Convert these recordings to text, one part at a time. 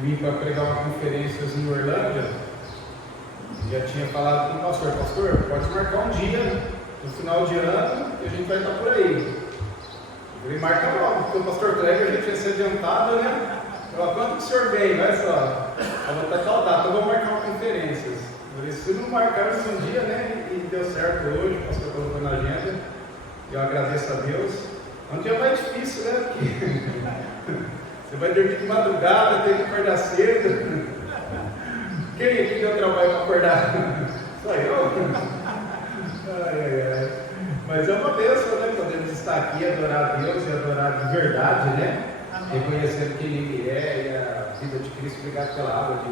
vim para pregar uma conferência em Orlândia, já tinha falado com o pastor, pode marcar um dia, no final de ano, e a gente vai estar por aí. Ele marca logo, porque o pastor Kleber já tinha se adiantado, né? Eu falei, quanto que o senhor vem? Vai só, eu vou estar tal data, eu vou marcar uma conferência. Eu falei, se não marcar isso um dia, né? E deu certo hoje, o pastor colocou na agenda, eu agradeço a Deus. É um dia mais difícil, né? Porque você vai dormir de madrugada, tem que acordar cedo. Quem aqui deu trabalho para acordar? Só eu? Ai. Mas é uma bênção, né? Podemos estar aqui, adorar a Deus e adorar de verdade, né? Reconhecendo quem Ele é e a vida de Cristo, obrigado pela aula,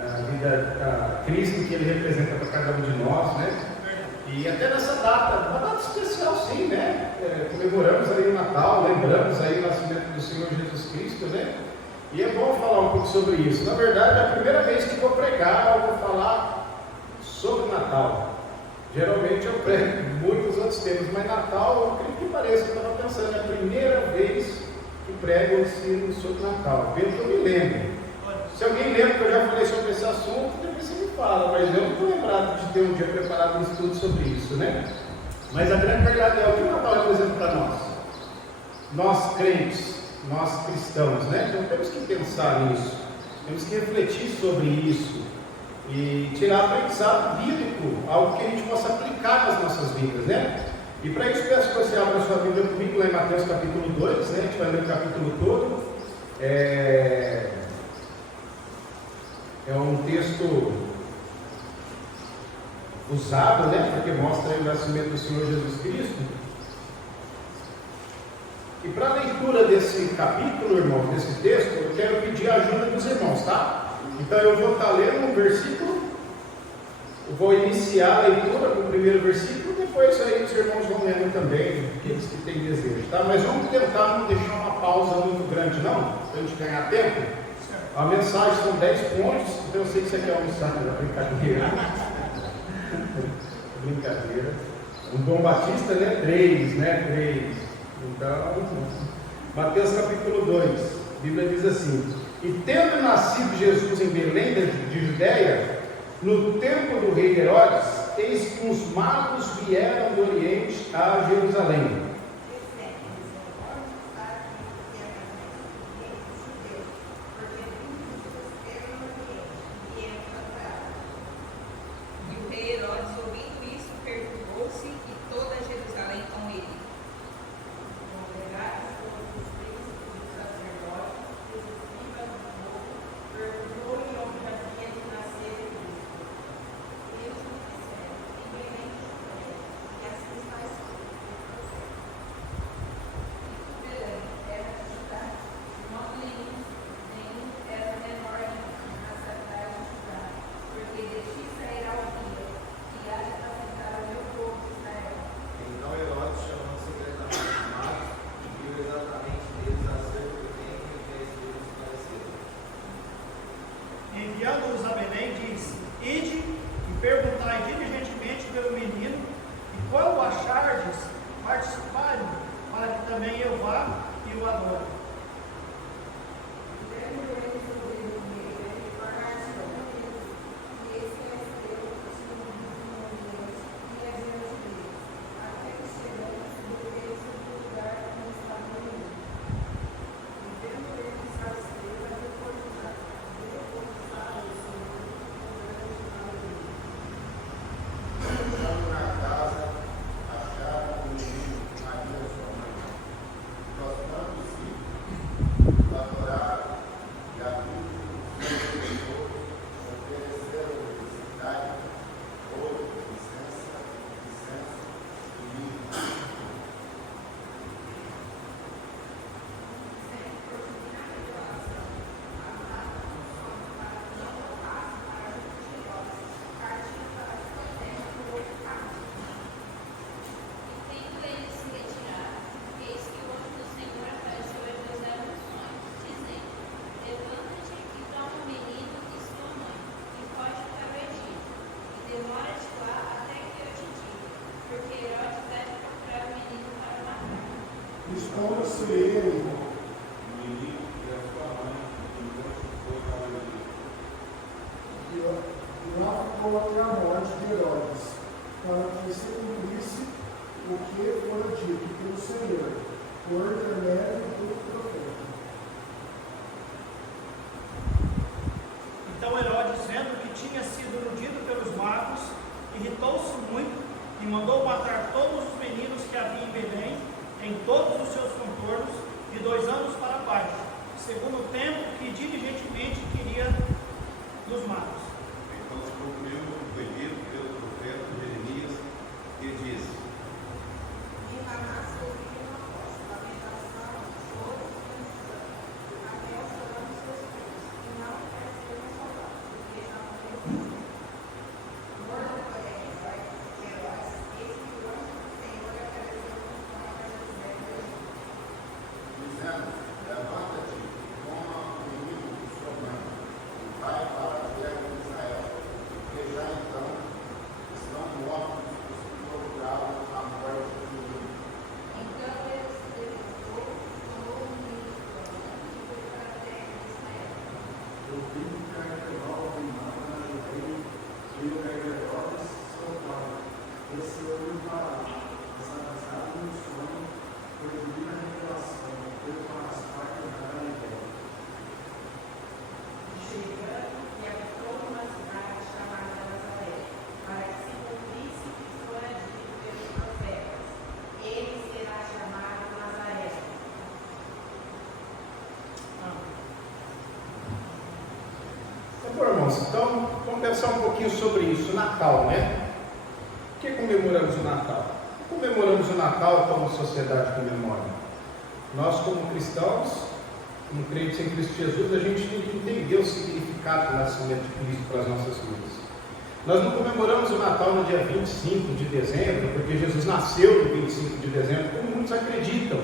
a vida a Cristo que Ele representa para cada um de nós, né? E até nessa data, uma data especial sim, né? Comemoramos aí o Natal, lembramos aí o nascimento do Senhor Jesus Cristo, né? E é bom falar um pouco sobre isso. Na verdade, é a primeira vez que vou pregar, eu vou falar sobre o Natal. Geralmente eu prego muitos outros temas, mas Natal, por que pareça, eu estava pensando, é a primeira vez que prego o ensino sobre Natal, pelo que eu me lembro. Se alguém lembra que eu já falei sobre esse assunto, depois você me fala, mas eu não estou lembrado de ter um dia preparado um estudo sobre isso, né? Mas a grande verdade é o que o Natal representa para nós. Nós crentes, nós cristãos, né? Então temos que pensar nisso, temos que refletir sobre isso e tirar aprendizado bíblico, algo que a gente possa aplicar nas nossas vidas, né? E para isso peço que você abra a sua Bíblia comigo lá em Mateus capítulo 2, né? A gente vai ler o capítulo todo. É um texto usado, né? Porque mostra aí o nascimento do Senhor Jesus Cristo. E para a leitura desse capítulo, irmão, desse texto, eu quero pedir a ajuda dos irmãos, tá? Então eu vou estar lendo um versículo, eu vou iniciar a leitura com o primeiro versículo, depois aí os irmãos vão lendo também, aqueles que têm desejo, tá? Mas vamos tentar não deixar uma pausa muito grande, não, para a gente ganhar tempo. A mensagem são 10 pontos, então eu sei que você quer almoçar, é brincadeira. Brincadeira. Um bom batista, né? 3, né? 3. Então, Mateus capítulo 2, a Bíblia diz assim: E tendo nascido Jesus em Belém de Judéia, no tempo do rei Herodes, eis que uns magos vieram do Oriente a Jerusalém. Enviando-os a Belém, diz: Ide e perguntai diligentemente pelo menino, e quando o achardes, participai, para que também eu vá e o adore. Esconda-se ele, o menino e a sua mãe, ficou até a morte de Herodes, para que se cumprisse o que fora dito pelo Senhor, por intermédio do profeta. Então Herodes, vendo que tinha sido iludido pelos magos, irritou-se muito e mandou matar todos os meninos que havia em Belém, em todos os seus contornos, de 2 anos para baixo, segundo o tempo que diligentemente queria dos magos. Então se cumpriu o que foi dito pelo profeta Jeremias, que disse: dizendo: levanta-te, toma o menino de sua mãe, e vai para a terra de Israel, porque já então estão mortos os que procuravam a morte do menino. Então ele se levantou, tomou o menino de sua mãe e foi para a terra de Israel. Eu vi o cardenal reinava na Judeia, e o rei Herodes soltava, desceu-lhe para desavisado no sonho, por divina revelação, foi para as partes da Galileia. Chegando e habitou numa cidade chamada Nazaré, para que se cumprisse o que fora dito pelos profetas: ele será chamado Nazareno. Bom, irmãos, então vamos pensar um pouquinho sobre isso. Natal, né? Por que comemoramos o Natal? Comemoramos o Natal como a sociedade comemora. Nós, como cristãos, como crentes em Cristo Jesus, a gente tem que entender o significado do nascimento de Cristo para as nossas vidas. Nós não comemoramos o Natal no dia 25 de dezembro, porque Jesus nasceu no 25 de dezembro, como muitos acreditam.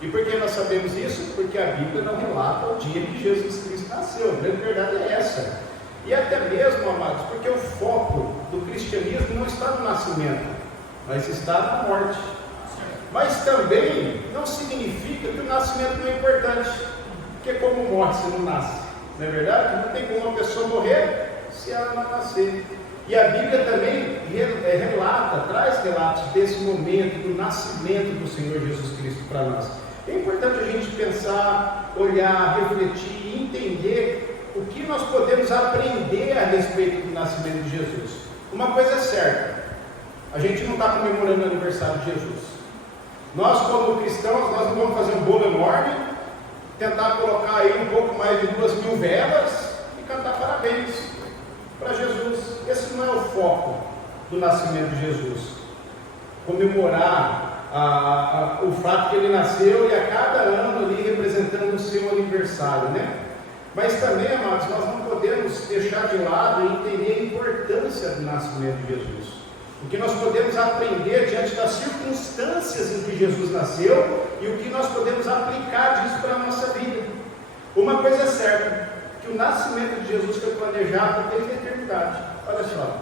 E por que nós sabemos isso? Porque a Bíblia não relata o dia que Jesus Cristo nasceu. A grande verdade é essa. E até mesmo, amados, porque o foco do cristianismo não está no nascimento, mas está na morte. Mas também não significa que o nascimento não é importante, porque como morre se não nasce, não é verdade? Não tem como uma pessoa morrer se ela não nascer. E a Bíblia também relata, traz relatos desse momento do nascimento do Senhor Jesus Cristo para nós. É importante a gente pensar, olhar, refletir e entender o que nós podemos aprender a respeito do nascimento de Jesus. Uma coisa é certa, a gente não está comemorando o aniversário de Jesus. Nós, como cristãos, nós não vamos fazer um bolo enorme, tentar colocar aí um pouco mais de 2.000 velas e cantar parabéns para Jesus. Esse não é o foco do nascimento de Jesus. Comemorar o fato que ele nasceu e a cada ano ali representando o seu aniversário, né? Mas também, amados, nós não podemos deixar de lado e entender a importância do nascimento de Jesus. O que nós podemos aprender diante das circunstâncias em que Jesus nasceu e o que nós podemos aplicar disso para a nossa vida. Uma coisa é certa, que o nascimento de Jesus foi planejado desde a eternidade. Olha só,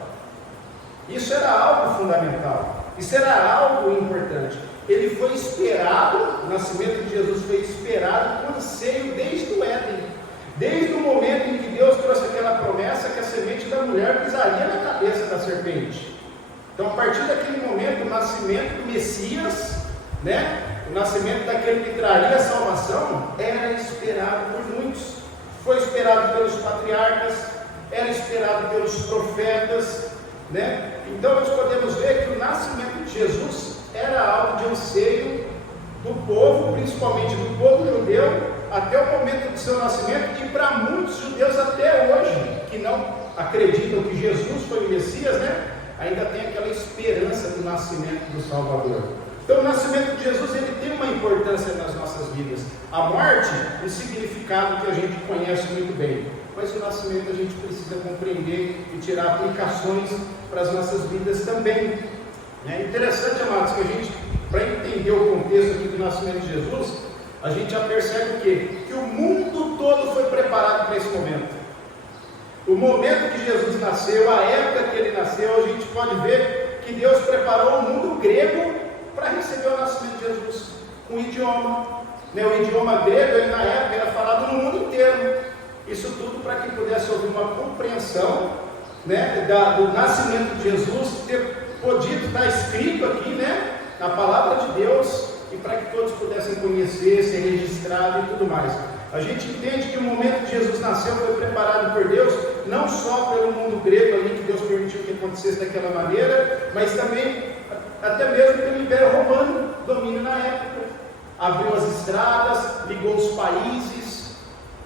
isso era algo fundamental, isso era algo importante. Ele foi esperado, o nascimento de Jesus foi esperado com anseio desde o Éden. Desde o momento em que Deus trouxe aquela promessa que a semente da mulher pisaria na cabeça da serpente. Então, a partir daquele momento, o nascimento do Messias, né, o nascimento daquele que traria a salvação, era esperado por muitos. Foi esperado pelos patriarcas, era esperado pelos profetas, né? Então, nós podemos ver que o nascimento de Jesus era algo de anseio do povo, principalmente do povo judeu, até o momento do seu nascimento, e para muitos judeus até hoje, que não acreditam que Jesus foi o Messias, né? Ainda tem aquela esperança do nascimento do Salvador. Então o nascimento de Jesus, ele tem uma importância nas nossas vidas. A morte, um significado que a gente conhece muito bem, mas o nascimento a gente precisa compreender e tirar aplicações para as nossas vidas também. É interessante, amados, que a gente, para entender o contexto aqui do nascimento de Jesus, a gente já percebe o quê? Que o mundo todo foi preparado para esse momento. O momento que Jesus nasceu, a época que ele nasceu, a gente pode ver que Deus preparou o mundo grego para receber o nascimento de Jesus. Um idioma, né? O idioma grego, ele, na época, era falado no mundo inteiro. Isso tudo para que pudesse haver uma compreensão né, do nascimento de Jesus ter podido estar escrito aqui, né, na palavra de Deus, e para que todos pudessem conhecer, ser registrado e tudo mais. A gente entende que o momento que Jesus nasceu foi preparado por Deus, não só pelo mundo grego ali, que Deus permitiu que acontecesse daquela maneira, mas também, até mesmo pelo Império Romano, domínio na época. Abriu as estradas, ligou os países,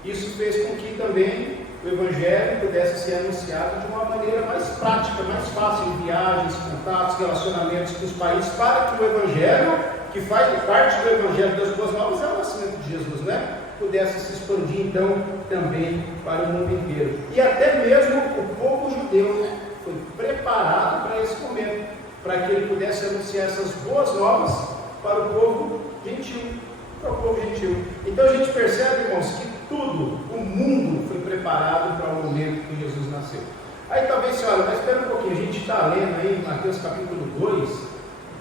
isso fez com que também o Evangelho pudesse ser anunciado de uma maneira mais prática, mais fácil, em viagens, contatos, relacionamentos com os países, para que o Evangelho, que faz parte do Evangelho das Boas Novas, é o nascimento de Jesus, né? Pudesse se expandir então também para o mundo inteiro. E até mesmo o povo judeu foi preparado para esse momento, para que ele pudesse anunciar essas boas novas para o povo gentil. Então a gente percebe, irmãos, que tudo, o mundo foi preparado para o momento que Jesus nasceu. Aí talvez você olha, mas espera um pouquinho, a gente está lendo aí em Mateus capítulo 2,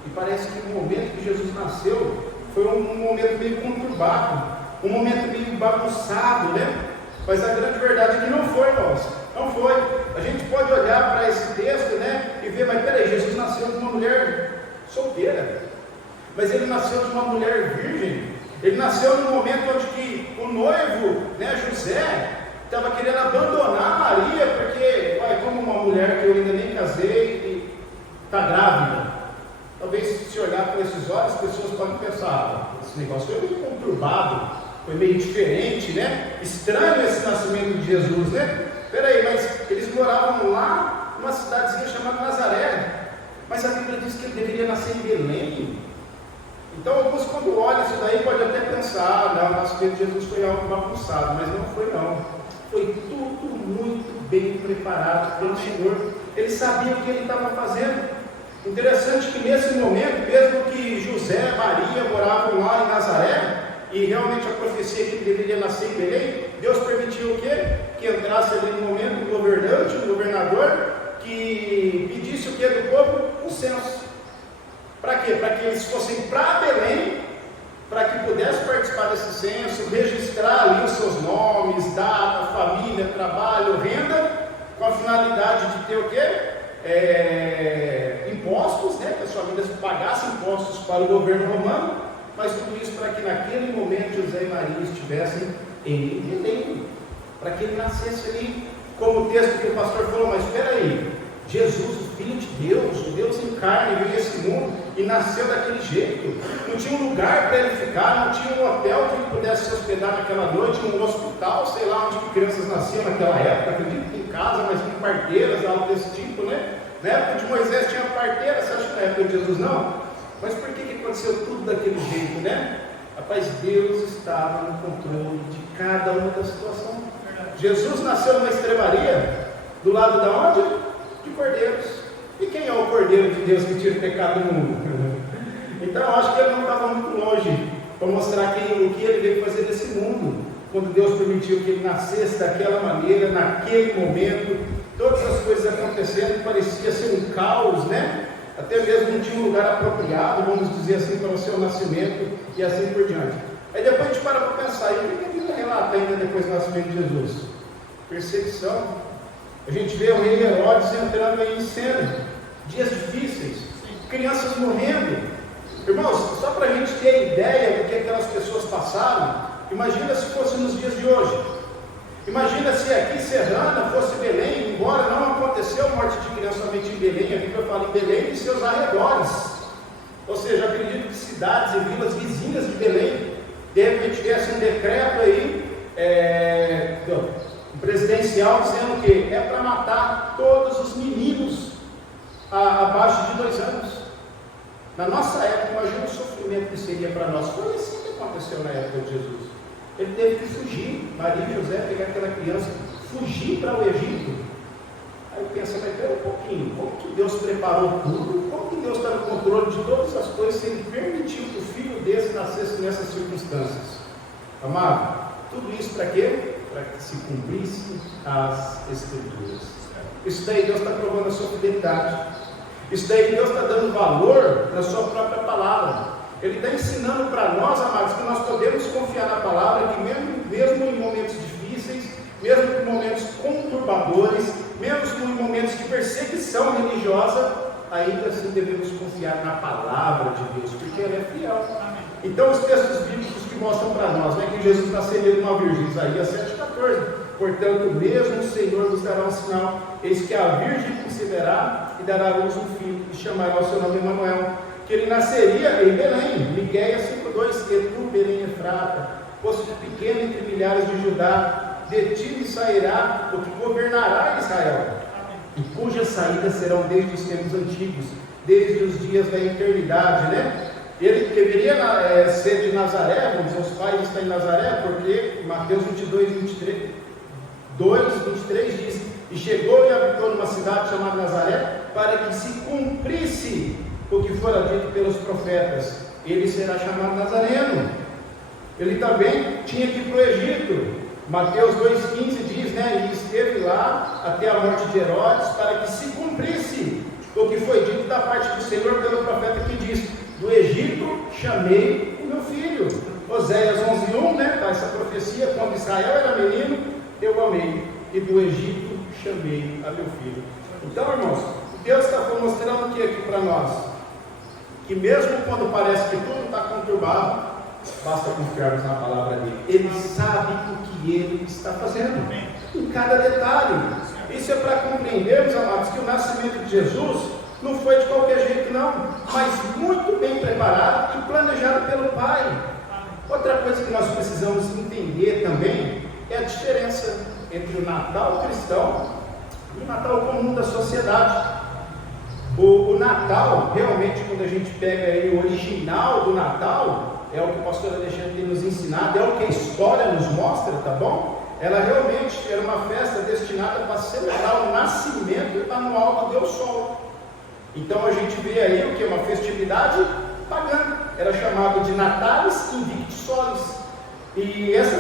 e parece que o momento que Jesus nasceu foi um momento meio conturbado, um momento meio bagunçado, né? Mas a grande verdade é que não foi, irmãos, não foi. A gente pode olhar para esse texto, né, e ver, mas peraí, Jesus nasceu de uma mulher solteira, mas ele nasceu de uma mulher virgem. Ele nasceu no momento onde que o noivo, né, José, estava querendo abandonar Maria, porque, como uma mulher que eu ainda nem casei e está grávida. Talvez, se olhar por esses olhos, as pessoas podem pensar, esse negócio foi meio conturbado, foi meio diferente, né? Estranho esse nascimento de Jesus, né? Peraí, mas eles moravam lá, numa cidadezinha chamada Nazaré, mas a Bíblia diz que ele deveria nascer em Belém. Então, alguns, quando olham isso daí, podem até pensar, não, o nascimento de Jesus foi algo bagunçado, mas não foi, não. Foi tudo muito bem preparado pelo Senhor. Ele sabia o que ele estava fazendo. Interessante que nesse momento, mesmo que José e Maria moravam lá em Nazaré, e realmente a profecia que ele deveria nascer em Belém, Deus permitiu o quê? Que entrasse ali no momento um governante, um governador, que pedisse o quê do povo? Um censo. Para quê? Para que eles fossem para Belém, para que pudessem participar desse censo, registrar ali os seus nomes, data, família, trabalho, renda, com a finalidade de ter o quê? Impostos, né? Que as famílias pagassem impostos para o governo romano, mas tudo isso para que naquele momento José e Maria estivessem em Belém, para que ele nascesse ali, como o texto que o pastor falou, mas espera aí, Jesus, o Filho de Deus, o Deus em carne, veio a esse mundo e nasceu daquele jeito. Não tinha um lugar para ele ficar, não tinha um hotel que ele pudesse se hospedar naquela noite, um hospital, sei lá onde crianças nasciam naquela época, acredito que em casa, mas em parteiras, algo desse tipo, né? Na época de Moisés tinha parteira, você acha que na época de Jesus não? Mas por que aconteceu tudo daquele jeito, né? Rapaz, Deus estava no controle de cada uma das situações. Jesus nasceu numa estrebaria, do lado da onde? De cordeiros. E quem é o cordeiro de Deus que tira o pecado do mundo? Então eu acho que ele não estava muito longe para mostrar o que ele veio fazer nesse mundo, quando Deus permitiu que ele nascesse daquela maneira, naquele momento, todas as coisas acontecendo, parecia ser um caos, né? Até mesmo não tinha um lugar apropriado, vamos dizer assim, para o seu nascimento e assim por diante. Aí depois a gente para pensar, e o que a Bíblia relata ainda depois do nascimento de Jesus? Perseguição. A gente vê o rei Herodes entrando aí em cena, dias difíceis, crianças morrendo. Irmãos, só para a gente ter a ideia do que aquelas pessoas passaram, imagina se fosse nos dias de hoje. Imagina se aqui em Serrana fosse Belém, embora não aconteceu morte de criança somente em Belém, a Bíblia fala em Belém e seus arredores. Ou seja, acredito que cidades e vilas vizinhas de Belém, de repente tivesse um decreto aí, presidencial, dizendo que é para matar todos os meninos abaixo de 2 anos. Na nossa época, imagina o sofrimento que seria para nós. Foi assim que aconteceu na época de Jesus. Ele teve que fugir, Maria e José pegar aquela criança, fugir para o Egito. Aí pensa, mas pera um pouquinho, como que Deus preparou tudo? Como que Deus está no controle de todas as coisas se Ele permitiu que o filho desse nascesse nessas circunstâncias? Amado, tudo isso para quê? Para que se cumprissem as Escrituras. Isso daí Deus está provando a sua fidelidade. Isso daí Deus está dando valor na sua própria palavra. Ele está ensinando para nós, amados, que nós podemos confiar na palavra, que mesmo em momentos difíceis, mesmo em momentos conturbadores, mesmo em momentos de perseguição religiosa, ainda assim devemos confiar na palavra de Deus, porque ela é fiel. Então os textos bíblicos que mostram para nós, né, que Jesus nasceria de uma virgem, Isaías 7,14, portanto mesmo o Senhor nos dará um sinal, eis que a virgem conceberá e dará à luz um filho, e chamará o seu nome Emanuel, que ele nasceria em Belém, Miqueias 5,2, e tu, Belém Efrata, posto pequeno entre milhares de Judá, de ti sairá o que governará Israel, e cujas saídas serão desde os tempos antigos, desde os dias da eternidade, né? Ele deveria ser de Nazaré, vamos dizer, os pais estão em Nazaré, porque Mateus 22:23 diz, e chegou e habitou numa cidade chamada Nazaré, para que se cumprisse o que fora dito pelos profetas, ele será chamado Nazareno. Ele também tinha que ir para o Egito. Mateus 2,15 diz, né, e esteve lá até a morte de Herodes, para que se cumprisse o que foi dito da parte do Senhor pelo profeta que diz, do Egito chamei o meu filho. Oséias 11:1, né, tá essa profecia, quando Israel era menino, eu amei, e do Egito chamei a meu filho. Então, irmãos, Deus está mostrando o que aqui para nós? Que mesmo quando parece que tudo está conturbado, basta confiarmos na palavra dele. Ele sabe o que ele está fazendo, em cada detalhe. Isso é para compreendermos, amados, que o nascimento de Jesus não foi de qualquer jeito não, mas muito bem preparado e planejado pelo Pai. Outra coisa que nós precisamos entender também é a diferença entre o Natal cristão e o Natal comum da sociedade. O Natal, realmente, quando a gente pega aí o original do Natal, é o que o pastor Alexandre tem nos ensinado, é o que a história nos mostra, tá bom? Ela realmente era uma festa destinada para celebrar o nascimento anual do Deus Sol. Então a gente vê aí o que? Uma festividade pagã, era chamado de Natalis Invictus Solis. E essa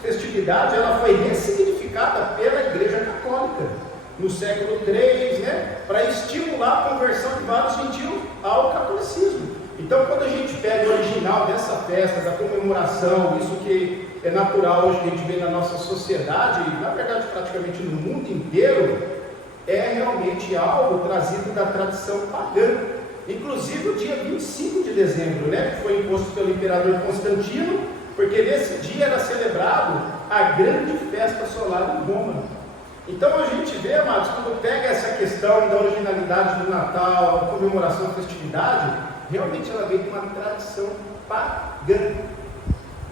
festividade ela foi ressignificada pela Igreja Católica no século III, né, para estimular a conversão de vários gentios ao catolicismo. Então, quando a gente pega o original dessa festa, da comemoração, isso que é natural hoje que a gente vê na nossa sociedade, e na verdade praticamente no mundo inteiro, é realmente algo trazido da tradição pagã. Inclusive o dia 25 de dezembro, né, que foi imposto pelo imperador Constantino, porque nesse dia era celebrado a grande festa solar em Roma. Então a gente vê, amados, quando pega essa questão da originalidade do Natal, a comemoração, a festividade, realmente ela vem de uma tradição pagã.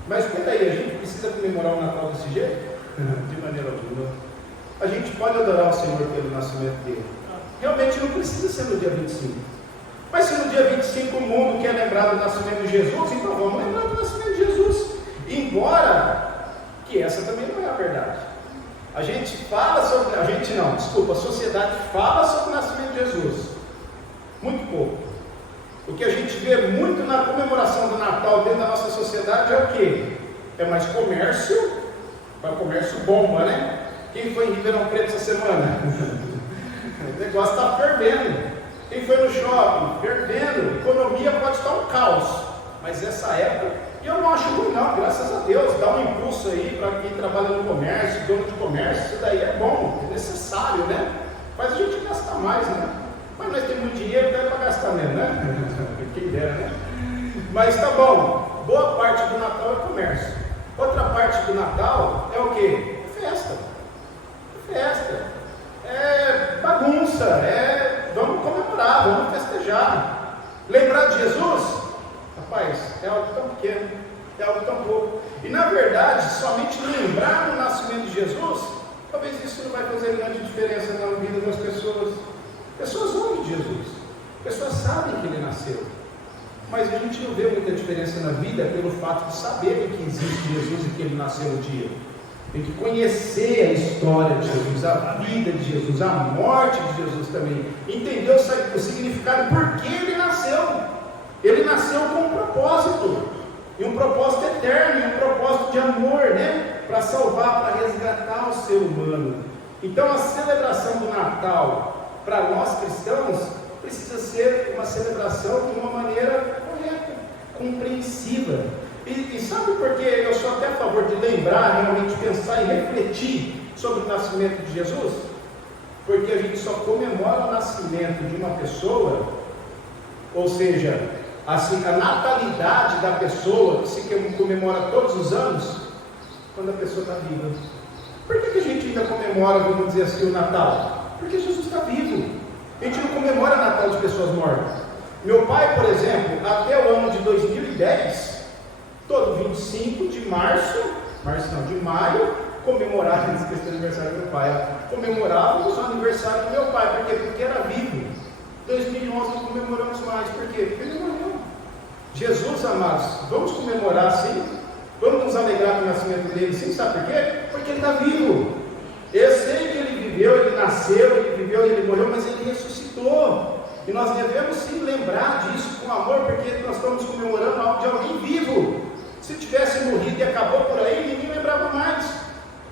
Mas peraí, a gente precisa comemorar o Natal desse jeito? De maneira alguma. A gente pode adorar o Senhor pelo nascimento dele. Realmente não precisa ser no dia 25. Mas se no dia 25 o mundo quer lembrar do nascimento de Jesus, então vamos lembrar do nascimento de Jesus. Embora que essa também não é a verdade. A gente fala sobre, a sociedade fala sobre o nascimento de Jesus. Muito pouco. O que a gente vê muito na comemoração do Natal dentro da nossa sociedade é o quê? É mais comércio, mas comércio bomba, né? Quem foi em Ribeirão Preto essa semana? O negócio está fervendo. Quem foi no shopping? Fervendo. Economia pode estar um caos, mas essa época, eu não acho ruim não, graças a Deus, dá um impulso aí para quem trabalha no comércio, dono de comércio, isso daí é bom, é necessário, né? Faz a gente gastar mais, né? Mas nós temos muito dinheiro, dá para gastar mesmo, né? Quem dera, né? Mas tá bom, boa parte do Natal é comércio. Outra parte do Natal é o quê? É festa. É festa. É bagunça. Vamos comemorar, vamos festejar. Lembrar de Jesus? Rapaz, é algo tão pequeno, é algo tão pouco. E na verdade, somente lembrar do nascimento de Jesus, talvez isso não vai fazer grande diferença na vida das pessoas. Pessoas ouvem de Jesus, pessoas sabem que ele nasceu, mas a gente não vê muita diferença na vida pelo fato de saber que existe Jesus e que ele nasceu um dia. Tem que conhecer a história de Jesus, a vida de Jesus, a morte de Jesus também, entender o significado por que ele nasceu. Ele nasceu com um propósito, e um propósito eterno, e um propósito de amor, né? Para salvar, para resgatar o ser humano. Então a celebração do Natal para nós cristãos precisa ser uma celebração de uma maneira correta, compreensiva. E sabe por que eu sou até a favor de lembrar, realmente pensar e refletir sobre o nascimento de Jesus? porque a gente só comemora o nascimento de uma pessoa, ou seja, assim, a natalidade da pessoa, que se comemora todos os anos, quando a pessoa está viva. Por que a gente ainda comemora, vamos dizer assim, o Natal? Porque Jesus está vivo. A gente não comemora Natal de pessoas mortas. Meu pai, por exemplo, até o ano de 2010, todo 25 de de maio, comemorava, esqueci o aniversário do meu pai, comemorávamos o aniversário do meu pai. Por quê? Porque era vivo. Em 2011 não comemoramos mais. Por quê? Porque ele morreu. Jesus, amados, vamos comemorar sim, vamos nos alegrar com o nascimento dele sim, sabe por quê? Porque ele está vivo. Eu sei que ele viveu, ele nasceu, ele viveu e ele morreu, mas ele ressuscitou. E nós devemos sim lembrar disso com amor, porque nós estamos comemorando algo de alguém vivo. Se tivesse morrido e acabou por aí, ninguém lembrava mais.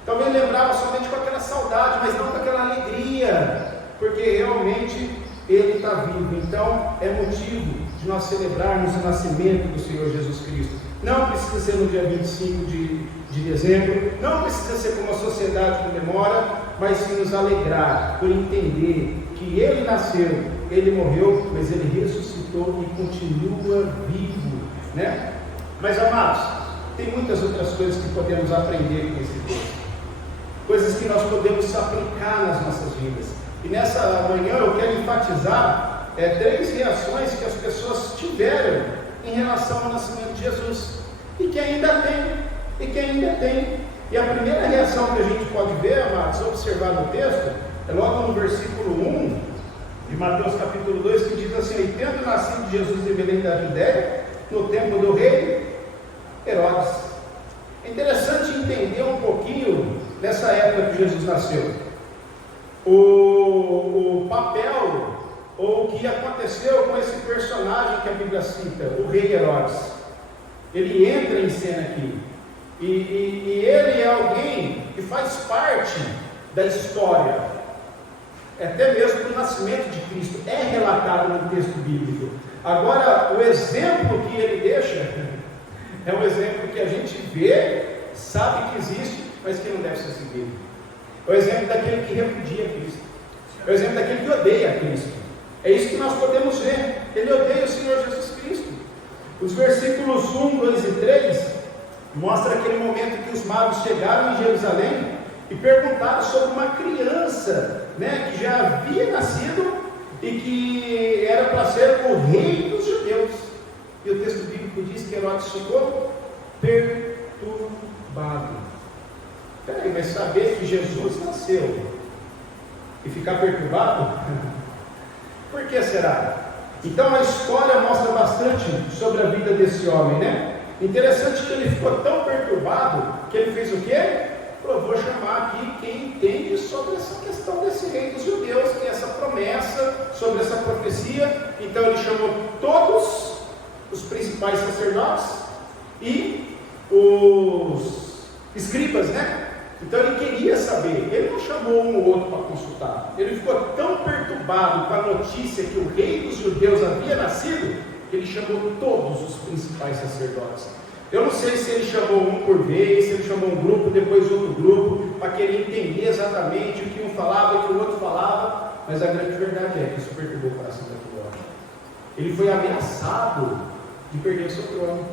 Talvez lembrava somente com aquela saudade, mas não com aquela alegria, porque realmente ele está vivo. Então é motivo de nós celebrarmos o nascimento do Senhor Jesus Cristo. Não precisa ser no dia 25 de dezembro, não precisa ser como a sociedade comemora, mas sim nos alegrar por entender que ele nasceu, ele morreu, mas ele ressuscitou e continua vivo, né? Mas amados, tem muitas outras coisas que podemos aprender com esse texto, coisas que nós podemos aplicar nas nossas vidas. E nessa manhã eu quero enfatizar 3 reações que as pessoas tiveram em relação ao nascimento de Jesus, e que ainda tem. E a primeira reação que a gente pode ver, amados, observar no texto, é logo no versículo 1 de Mateus capítulo 2, que diz assim: e tendo nascido Jesus em Belém da Judéia, no tempo do rei Herodes. É interessante entender um pouquinho nessa época que Jesus nasceu, o papel, ou o que aconteceu com esse personagem que a Bíblia cita, o rei Herodes. Ele entra em cena aqui, e ele é alguém que faz parte da história, até mesmo do nascimento de Cristo, é relatado no texto bíblico. Agora, o exemplo que ele deixa é um exemplo que a gente vê, sabe que existe, mas que não deve ser seguido. É o exemplo daquele que repudia Cristo, é o exemplo daquele que odeia Cristo. É isso que nós podemos ver. Ele odeia o Senhor Jesus Cristo. Os versículos 1, 2 e 3 mostra aquele momento que os magos chegaram em Jerusalém e perguntaram sobre uma criança, né, que já havia nascido e que era para ser o rei dos judeus. E o texto bíblico diz que Herodes ficou perturbado. Peraí, mas saber que Jesus nasceu e ficar perturbado? Por que será? Então a história mostra bastante sobre a vida desse homem, né? Interessante que ele ficou tão perturbado que ele fez o quê? Eu vou chamar aqui quem entende sobre essa questão desse rei dos judeus, que é essa promessa, sobre essa profecia. Então ele chamou todos os principais sacerdotes e os escribas, né? Então ele queria saber, ele não chamou um ou outro para consultar. Ele ficou tão perturbado com a notícia que o rei dos judeus havia nascido, que ele chamou todos os principais sacerdotes. Eu não sei se ele chamou um por vez, se ele chamou um grupo, depois outro grupo, para querer entender exatamente o que um falava e o que o outro falava, mas a grande verdade é que isso perturbou o coração daquele homem. Ele foi ameaçado de perder o seu trono.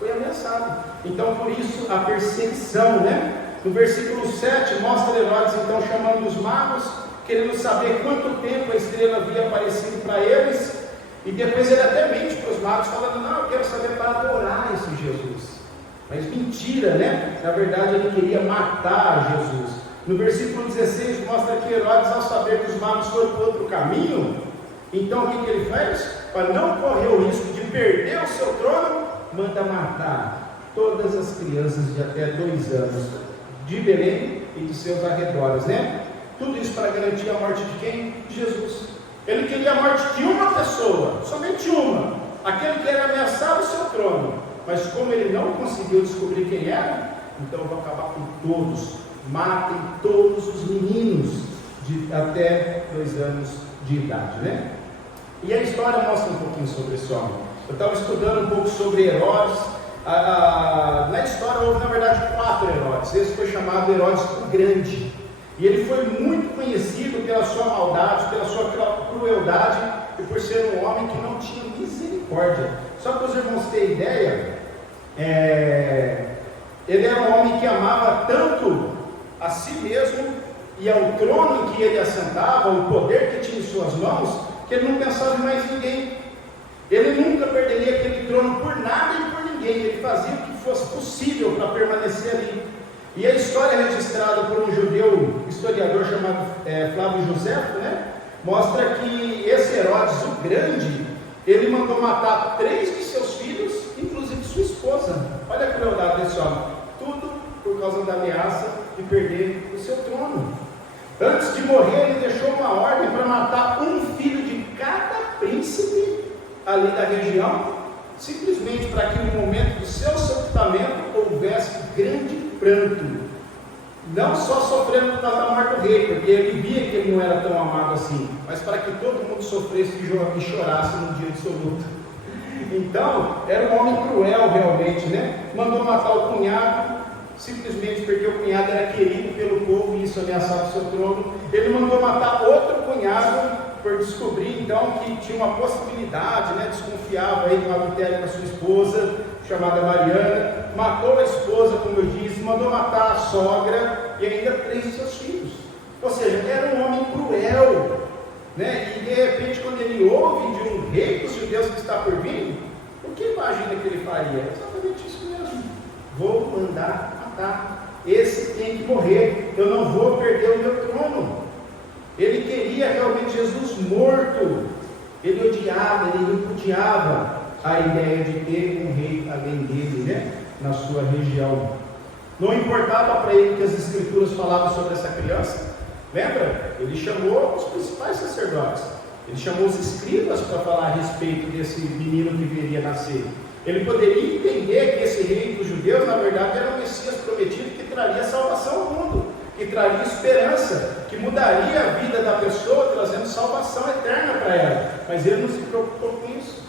Foi ameaçado. Então, por isso, a perseguição, né? No versículo 7, mostra Herodes então chamando os magos, querendo saber quanto tempo a estrela havia aparecido para eles, e depois ele até mente para os magos, falando: não, eu quero saber para adorar esse Jesus. Mas mentira, né? Na verdade ele queria matar Jesus. No versículo 16 mostra que Herodes, ao saber que os magos foram para outro caminho, então o que ele faz? Para não correr o risco de perder o seu trono, manda matar todas as crianças de até 2 anos de Belém e de seus arredores, né? Tudo isso para garantir a morte de quem? De Jesus. Ele queria a morte de uma pessoa, somente uma, aquele que era ameaçado o seu trono. Mas como ele não conseguiu descobrir quem era, então eu vou acabar com todos. Matem todos os meninos de até 2 anos de idade, né? E a história mostra um pouquinho sobre esse homem. Eu estava estudando um pouco sobre Herodes. Na história houve, na verdade, 4 Herodes. Esse foi chamado Herodes o Grande. E ele foi muito conhecido pela sua maldade, pela sua crueldade e por ser um homem que não tinha misericórdia. Só para os irmãos terem ideia, ele era um homem que amava tanto a si mesmo e ao trono em que ele assentava, o poder que tinha em suas mãos, que ele não pensava em mais ninguém. Ele nunca perderia aquele trono por nada e por ninguém. Ele fazia o que fosse possível para permanecer ali. E a história registrada por um judeu historiador chamado Flávio Josefo, mostra que esse Herodes o Grande, ele mandou matar 3 de seus filhos, inclusive sua esposa. Olha a crueldade desse homem. Tudo por causa da ameaça de perder o seu trono. Antes de morrer, ele deixou uma ordem para matar um filho de cada príncipe ali da região, simplesmente para que no momento do seu sepultamento houvesse grande pranto, não só sofrendo por causa da morte do rei, porque ele via que ele não era tão amado assim, mas para que todo mundo sofresse e chorasse no dia do seu luto. Então, era um homem cruel realmente, mandou matar o cunhado, simplesmente porque o cunhado era querido pelo povo e isso ameaçava o seu trono. Ele mandou matar outro cunhado por descobrir então que tinha uma possibilidade, desconfiava aí de um adultério com a sua esposa, chamada Mariana. Matou a esposa, como eu disse, mandou matar a sogra e ainda 3 de seus filhos. Ou seja, era um homem cruel, e de repente quando ele ouve de um rei dos judeus que está por vir, o que imagina que ele faria? Exatamente isso mesmo. Vou mandar matar, esse tem que morrer, eu não vou perder o meu trono. Ele queria realmente Jesus morto, ele odiava, ele repudiava a ideia de ter um rei além dele, na sua região. Não importava para ele que as escrituras falavam sobre essa criança. Lembra? Ele chamou os principais sacerdotes, ele chamou os escribas para falar a respeito desse menino que viria nascer. Ele poderia entender que esse rei dos judeus, na verdade, era o Messias prometido que traria salvação ao mundo, que traria esperança, que mudaria a vida da pessoa, trazendo salvação eterna para ela. Mas ele não se preocupou com isso.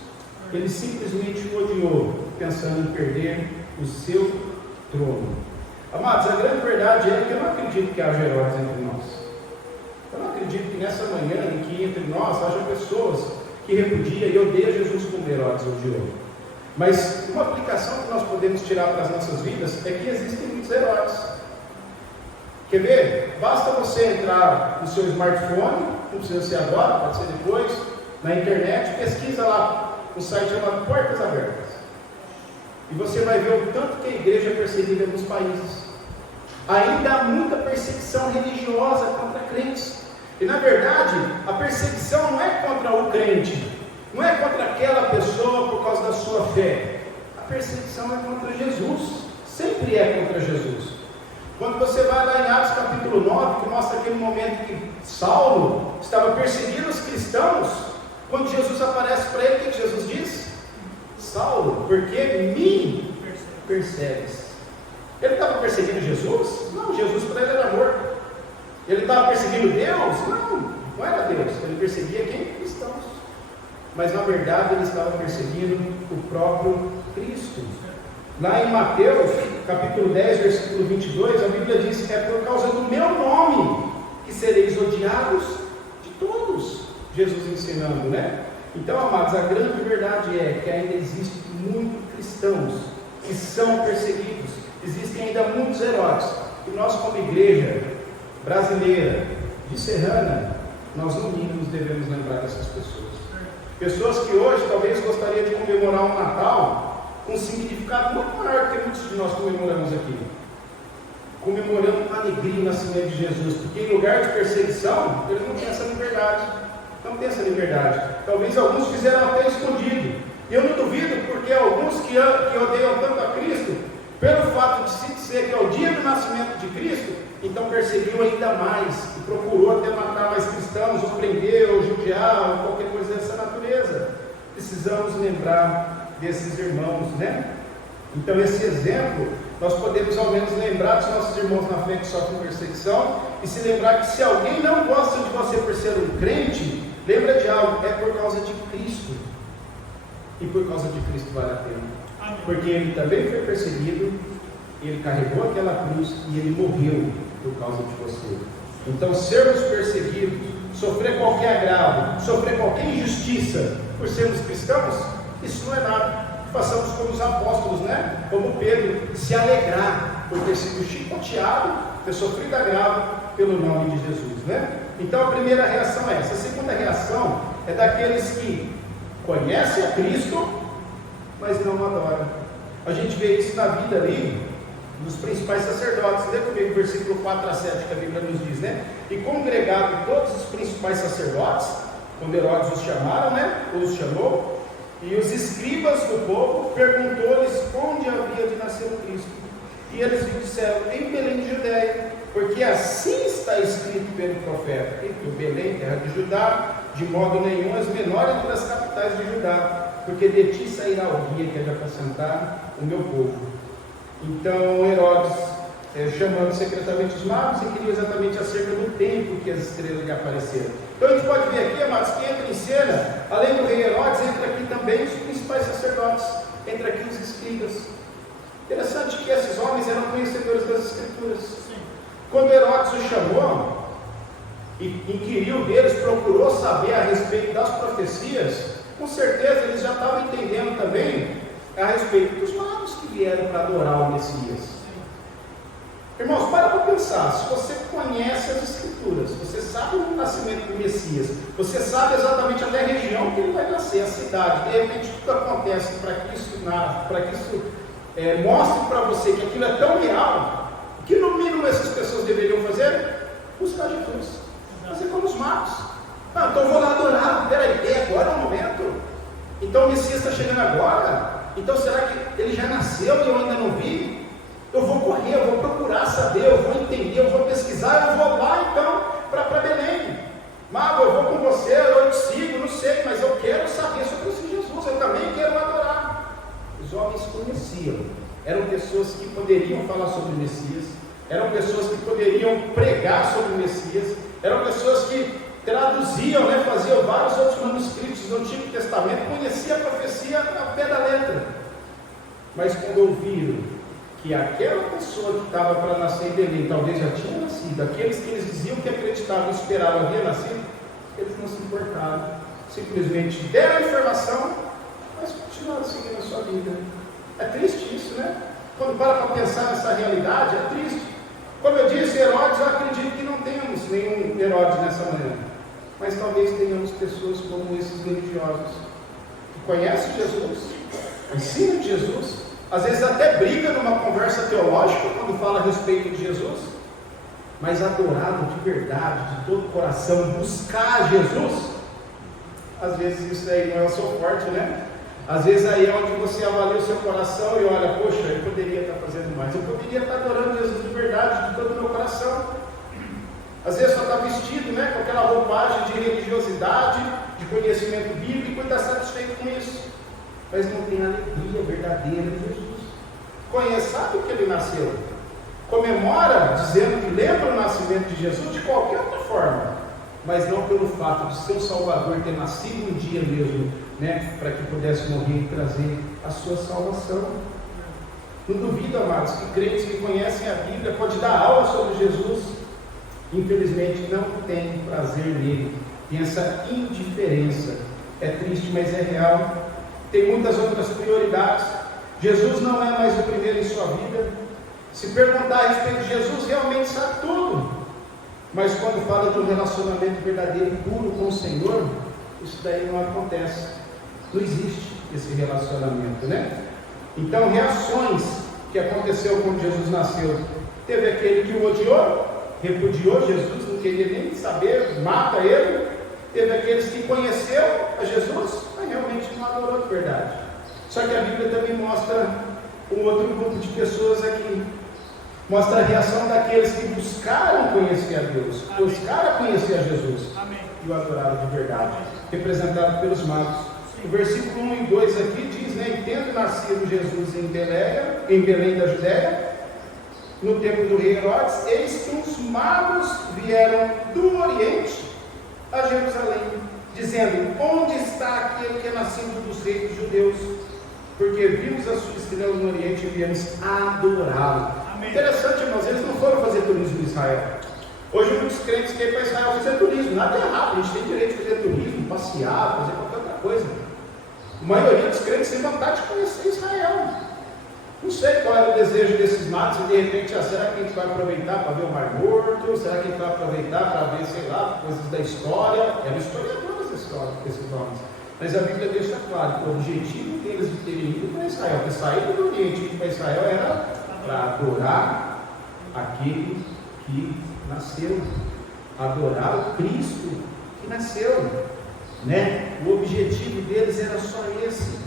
Ele simplesmente o odiou, pensando em perder o seu trono. Amados, a grande verdade é que eu não acredito que haja Herodes entre nós. Eu não acredito que nessa manhã em que entre nós haja pessoas que repudiam e odeiam Jesus como Herodes odiou. Mas uma aplicação que nós podemos tirar para as nossas vidas é que existem muitos Herodes. Quer ver? Basta você entrar no seu smartphone, não precisa ser agora, pode ser depois, na internet, pesquisa lá no site chamado Portas Abertas. E você vai ver o tanto que a igreja é perseguida em alguns países. Ainda há muita perseguição religiosa contra crentes. E na verdade, a perseguição não é contra o crente, não é contra aquela pessoa por causa da sua fé. A perseguição é contra Jesus, sempre é contra Jesus. Quando você vai lá em Atos capítulo 9, que mostra aquele momento que Saulo estava perseguindo os cristãos, quando Jesus aparece para ele, o que Jesus diz? Saulo, por que me persegues? Ele estava perseguindo Jesus? Não, Jesus para ele era morto. Ele estava perseguindo Deus? Não era Deus. Ele perseguia quem? Cristãos. Mas na verdade ele estava perseguindo o próprio Cristo. Lá em Mateus, capítulo 10, versículo 22, a Bíblia diz que é por causa do meu nome que sereis odiados de todos. Jesus ensinando, Então, amados, a grande verdade é que ainda existem muitos cristãos que são perseguidos. Existem ainda muitos Herodes. E nós, como igreja brasileira, de Serrana, nós no mínimo devemos lembrar dessas pessoas. Pessoas que hoje talvez gostariam de comemorar um Natal com um significado muito maior que muitos de nós comemoramos aqui. Comemorando a alegria e o nascimento de Jesus, porque em lugar de perseguição, eles não têm essa liberdade. Não tem essa liberdade. Talvez alguns fizeram até escondido. E eu não duvido, porque alguns que odeiam tanto a Cristo, pelo fato de se dizer que é o dia do nascimento de Cristo, então perseguiu ainda mais, e procurou até matar mais cristãos, ou prender, ou judiar, ou qualquer coisa dessa natureza. Precisamos lembrar desses irmãos, Então esse exemplo, nós podemos ao menos lembrar dos nossos irmãos na fé que sofrem perseguição, e se lembrar que se alguém não gosta de você por ser um crente, lembra de algo, é por causa de Cristo. E por causa de Cristo vale a pena. Amém. Porque ele também foi perseguido, ele carregou aquela cruz e ele morreu por causa de você. Então, sermos perseguidos, sofrer qualquer agravo, sofrer qualquer injustiça por sermos cristãos, isso não é nada. Façamos como os apóstolos, né? Como Pedro, se alegrar por ter sido chicoteado, ter sofrido agravo pelo nome de Jesus, né? Então a primeira reação é essa. A segunda reação é daqueles que conhecem a Cristo, mas não adoram. A gente vê isso na vida ali dos principais sacerdotes. Lê comigo o versículo 4 a 7 que a Bíblia nos diz, né? E congregado todos os principais sacerdotes, quando Herodes os chamaram, né? Ou os chamou, e os escribas do povo perguntou-lhes onde havia de nascer o Cristo. E eles lhe disseram, em Belém de Judéia, porque assim está escrito pelo profeta, que o Belém, terra de Judá, de modo nenhum és menor entre as capitais de Judá, porque de ti sairá o guia que é de apacentar o meu povo. Então Herodes, chamando secretamente os magos, e queria exatamente acerca do tempo que as estrelas lhe apareceram. Então a gente pode ver aqui, amados, que entra em cena, além do rei Herodes, entra aqui também os principais sacerdotes, entra aqui os escribas. Interessante que esses homens eram conhecedores das Escrituras. Sim. Quando Herodes os chamou e inquiriu deles, procurou saber a respeito das profecias, com certeza eles já estavam entendendo também a respeito dos magos que vieram para adorar o Messias. Irmãos, para pensar, se você conhece as Escrituras, você sabe o nascimento do Messias, você sabe exatamente até a região que ele vai nascer, a cidade, de repente tudo acontece para que isso mostre para você que aquilo é tão real, que no mínimo essas pessoas deveriam fazer? Buscar Jesus, fazer como os magos. Então eu vou lá adorar, peraí, agora é o momento? Então o Messias está chegando agora? Então será que ele já nasceu e eu ainda não vi? Eu vou correr, eu vou procurar saber, eu vou entender, eu vou pesquisar, eu vou lá então para Belém. Mago, eu vou com você, eu te sigo, não sei, mas eu quero saber sobre esse Jesus, eu também quero adorar. Os homens conheciam, eram pessoas que poderiam falar sobre o Messias, eram pessoas que poderiam pregar sobre o Messias, eram pessoas que traduziam, né, faziam vários outros manuscritos do Antigo Testamento, conheciam a profecia a pé da letra. Mas quando ouviram que aquela pessoa que estava para nascer em Belém talvez já tinha nascido, aqueles que eles diziam que acreditavam e esperavam havia nascido, eles não se importaram, simplesmente deram a informação, mas continuaram seguindo a sua vida. É triste isso, né? Quando para pensar nessa realidade, é triste. Como eu disse, Herodes, eu acredito que não tenhamos nenhum Herodes nessa manhã, mas talvez tenhamos pessoas como esses religiosos, que conhecem Jesus, ensinam Jesus, às vezes até briga numa conversa teológica quando fala a respeito de Jesus, mas adorado de verdade, de todo o coração, buscar Jesus. Às vezes isso aí não é o seu forte, né? Às vezes aí é onde você avalia o seu coração e olha, poxa, eu poderia estar fazendo mais, eu poderia estar adorando Jesus de verdade, de todo o meu coração. Às vezes só está vestido, né, com aquela roupagem de religiosidade, de conhecimento bíblico e está satisfeito com isso, mas não tem alegria verdadeira em Jesus. Conhece, sabe o que ele nasceu, comemora dizendo que lembra o nascimento de Jesus de qualquer outra forma, mas não pelo fato de seu Salvador ter nascido um dia mesmo, né, para que pudesse morrer e trazer a sua salvação. Não duvido, amados, que crentes que conhecem a Bíblia pode dar aula sobre Jesus, infelizmente não tem prazer nele, tem essa indiferença. É triste, mas é real. Tem muitas outras prioridades. Jesus não é mais o primeiro em sua vida. Se perguntar a respeito de Jesus, realmente sabe tudo, mas quando fala de um relacionamento verdadeiro e puro com o Senhor, isso daí não acontece, não existe esse relacionamento, né? Então, reações que aconteceu quando Jesus nasceu: teve aquele que o odiou, repudiou Jesus, não queria nem saber, mata ele. Teve aqueles que conheceu a Jesus, mas realmente não adorou de verdade. Só que a Bíblia também mostra um outro grupo de pessoas aqui, mostra a reação daqueles que buscaram conhecer a Deus, Amém. Buscaram conhecer a Jesus, Amém. E o adoraram de verdade, representado pelos magos. O versículo 1 e 2 aqui diz, né, tendo nascido Jesus em Belém da Judéia, no tempo do rei Herodes, eis que uns magos vieram do Oriente a Jerusalém, dizendo: onde está aquele que é nascido dos reis dos judeus? Porque vimos a sua estrela no Oriente e viemos adorá-lo. Interessante, irmãos, eles não foram fazer turismo em Israel. Hoje muitos crentes querem ir para Israel fazer turismo, nada errado, a gente tem direito de fazer turismo, passear, fazer qualquer outra coisa. A maioria dos crentes tem vontade de conhecer Israel. Não sei qual era o desejo desses magos, e de repente, será que a gente vai aproveitar para ver o Mar Morto? Será que a gente vai aproveitar para ver, sei lá, coisas da história? Eram historiadores da história, esses homens. Mas a Bíblia deixa claro que o objetivo deles de terem ido para Israel, ter saído do Oriente e ido para Israel, era para adorar aquele que nasceu, adorar o Cristo que nasceu, né? O objetivo deles era só esse.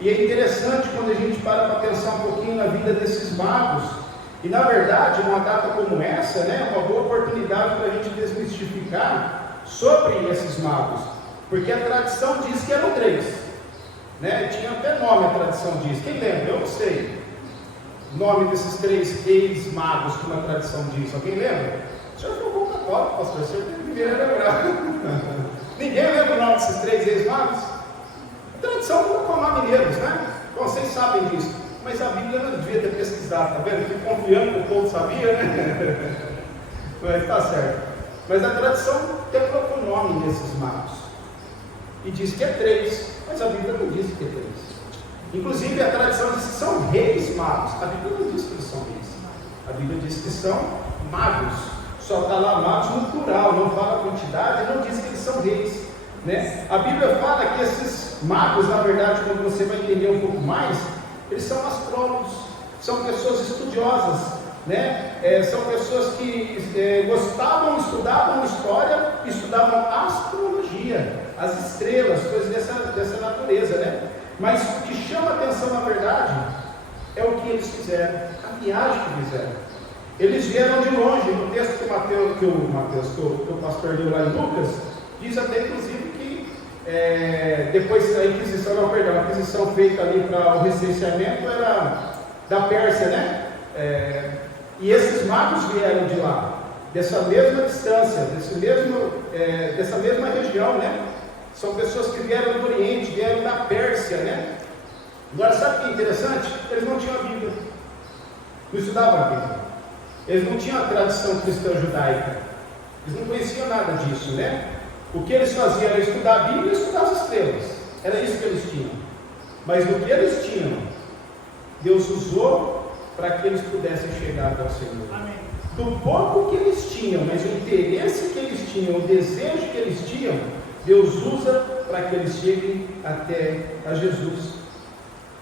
E é interessante quando a gente para pensar um pouquinho na vida desses magos, e na verdade, numa data como essa, né, é uma boa oportunidade para a gente desmistificar sobre esses magos, porque a tradição diz que eram 3, né? Tinha até nome, a tradição diz. Quem lembra? Eu não sei o nome desses 3 reis magos, como a tradição diz. Alguém lembra? O senhor foi um bom católico, pastor, o senhor deveria lembrar. Ninguém lembra o nome desses 3 reis magos? A tradição colocou o nome neles, né? Bom, vocês sabem disso, mas a Bíblia não devia ter pesquisado, tá vendo? Fico confiando que o povo sabia, né? Mas tá certo. Mas a tradição até colocou o nome nesses magos e diz que é 3, mas a Bíblia não diz que é 3. Inclusive a tradição diz que são reis magos. A Bíblia não diz que eles são reis. A Bíblia diz que são magos. Só está lá magos no plural, não fala a quantidade, não diz que eles são reis, né? A Bíblia fala que esses magos, na verdade, quando você vai entender um pouco mais, eles são astrônomos, são pessoas estudiosas, né? São pessoas que estudavam história, estudavam astrologia, as estrelas, coisas dessa natureza, né? Mas o que chama a atenção, na verdade, é o que eles fizeram, a viagem que fizeram. Eles vieram de longe. No texto que o pastor leu lá em Lucas, diz até inclusive que depois a aquisição feita ali para o recenseamento era da Pérsia, né? E esses magos vieram de lá, dessa mesma distância, dessa mesma região, né? São pessoas que vieram do Oriente, vieram da Pérsia, né? Agora, sabe o que é interessante? Eles não tinham a Bíblia, não estudavam a Bíblia, eles não tinham a tradição cristã judaica, eles não conheciam nada disso, né? O que eles faziam era estudar a Bíblia e estudar as estrelas, era isso que eles tinham. Mas o que eles tinham, Deus usou para que eles pudessem chegar até o Senhor. Amém. Do pouco que eles tinham, mas o interesse que eles tinham, o desejo que eles tinham, Deus usa para que eles cheguem até a Jesus.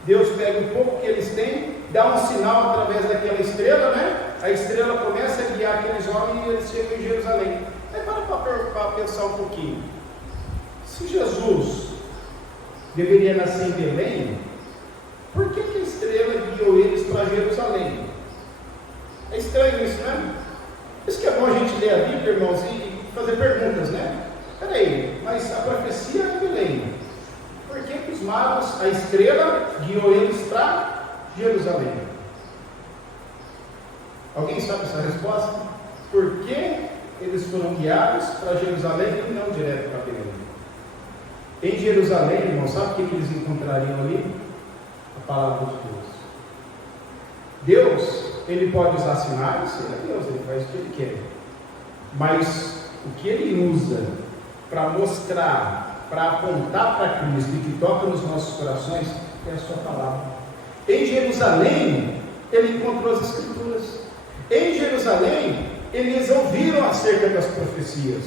Deus pega o pouco que eles têm, dá um sinal através daquela estrela, né? A estrela começa a guiar aqueles homens e eles chegam em Jerusalém. Aí para pensar um pouquinho. Se Jesus deveria nascer em Belém, por que a estrela guiou eles para Jerusalém? É estranho isso, né? Por isso que é bom a gente ler a Bíblia, irmãos, e fazer perguntas, né? Peraí, mas a profecia é em Belém. Por que os magos, a estrela guiou eles para Jerusalém? Alguém sabe essa resposta? Por que eles foram guiados para Jerusalém e não direto para Belém? Em Jerusalém, irmão, sabe o que eles encontrariam ali? A palavra de Deus. Deus, ele pode usar sinais, ele é Deus, ele faz o que ele quer. Mas o que ele usa para mostrar, para apontar para Cristo e que toca nos nossos corações, é a sua palavra. Em Jerusalém, ele encontrou as Escrituras. Em Jerusalém, eles ouviram acerca das profecias.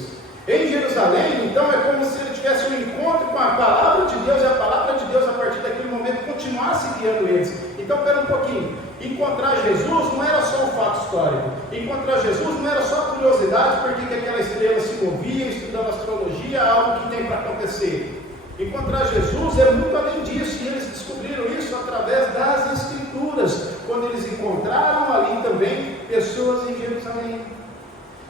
Em Jerusalém, então, é como se ele tivesse um encontro com a palavra de Deus, e a palavra de Deus, a partir daquele momento, continuasse guiando eles. Então, espera um pouquinho. Encontrar Jesus não era só um fato histórico. Encontrar Jesus não era só curiosidade, porque aquela estrela se movia, estudando astrologia, algo que tem para acontecer. Encontrar Jesus é muito além disso, e eles descobriram isso através das Escrituras, quando eles encontraram ali também pessoas em Jerusalém.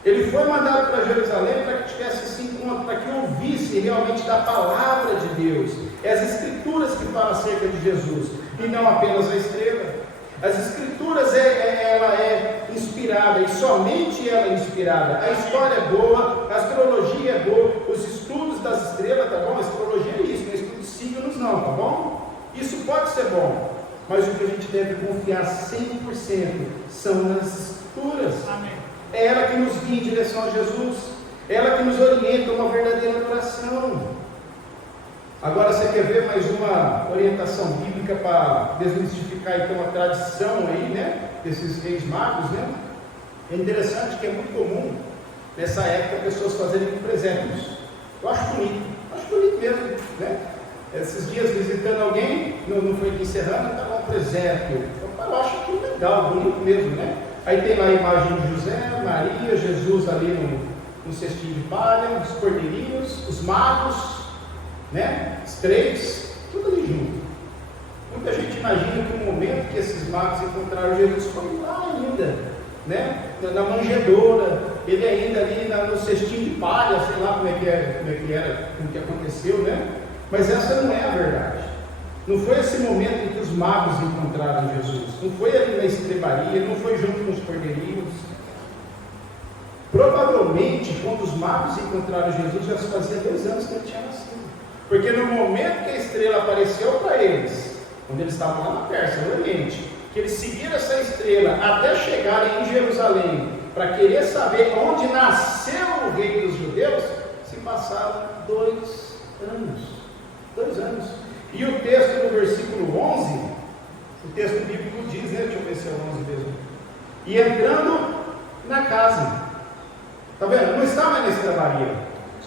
Ele foi mandado para Jerusalém para que tivesse esse encontro, para que ouvisse realmente da palavra de Deus. É as Escrituras que falam acerca de Jesus, e não apenas a estrela. As Escrituras, ela é inspirada, e somente ela é inspirada. A história é boa, a astrologia é boa, os estudos das estrelas, tá bom? A astrologia é isso, não é estudo de signos não, tá bom? Isso pode ser bom, mas o que a gente deve confiar 100% são nas Escrituras. Amém. é ela que nos guia em direção a Jesus, é ela que nos orienta a uma verdadeira adoração. Agora você quer ver mais uma orientação bíblica para desmistificar então a tradição aí, né, desses reis magos, né? É interessante que é muito comum nessa época pessoas fazerem presépios. Eu acho bonito mesmo, né? Esses dias visitando alguém, não foi aqui em Serrana, estava um presépio. Eu acho que legal, bonito mesmo, né? Aí tem lá a imagem de José, Maria, Jesus ali no cestinho de palha, os cordeirinhos, os magos, né? Os três, tudo ali junto. Muita gente imagina que o momento que esses magos encontraram Jesus foi lá ainda, né? Na manjedoura, ele ainda ali no cestinho de palha, sei lá como é que era, como que aconteceu, né? Mas essa não é a verdade. Não foi esse momento em que os magos encontraram Jesus, não foi ali na estrebaria, não foi junto com os cordeirinhos. Provavelmente, quando os magos encontraram Jesus, já se fazia 2 anos que ele tinha nascido. Porque no momento que a estrela apareceu para eles, quando eles estavam lá na Pérsia, no Oriente, que eles seguiram essa estrela até chegarem em Jerusalém, para querer saber onde nasceu o rei dos judeus, se passaram 2 anos. 2 anos. E o texto do versículo 11, o texto bíblico diz, né? Deixa eu ver se é o 11 mesmo. E entrando na casa, está vendo? Não está mais na estrebaria,